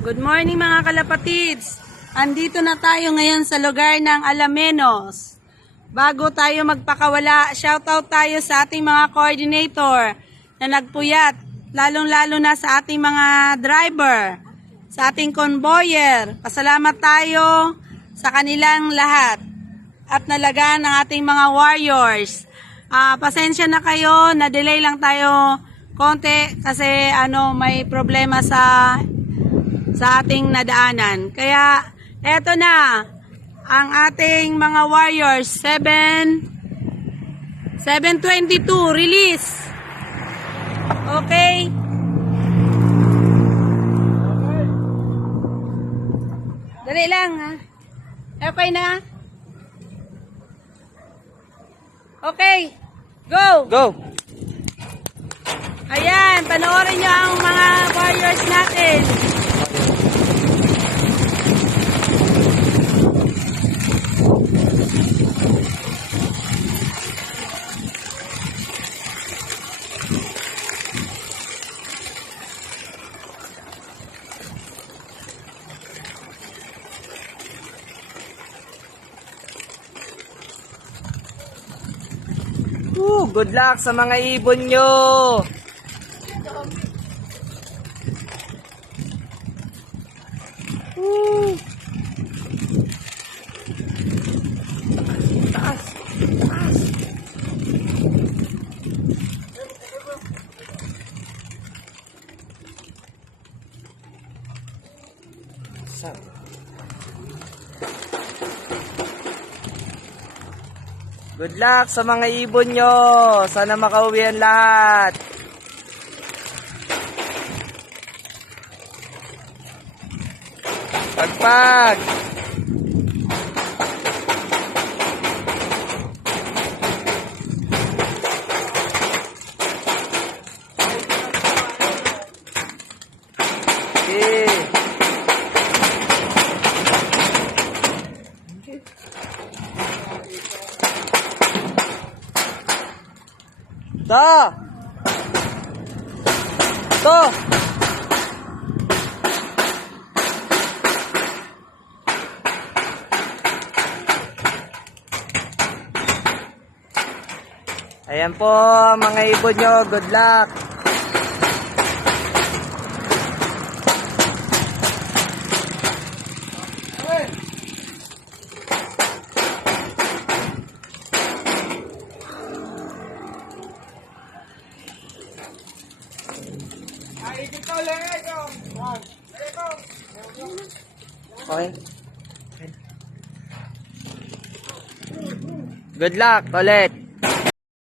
Good morning mga kalapatids. Andito na tayo ngayon sa lugar ng Alamenos. Bago tayo magpakawala, shoutout tayo sa ating mga coordinator na nagpuyat, lalong-lalo na sa ating mga driver, sa ating convoyer. Pasalamat tayo sa kanilang lahat at nalagaan ng ating mga warriors. Pasensya na kayo, na-delay lang tayo konti kasi may problema sa ating nadaanan. Kaya eto na ang ating mga warriors. 7:22 release. Okay. Dali lang ha. Okay na. Okay. Go. Go! Ayan, panoorin nyo ang mga warriors natin. Good luck sa mga ibon nyo! Taas! Taas! Good luck sa mga ibon nyo. Sana makauwi ang lahat. Pagpag. Okay. To! Ayan po mga ibon nyo, good luck! Okay. Good luck ulit.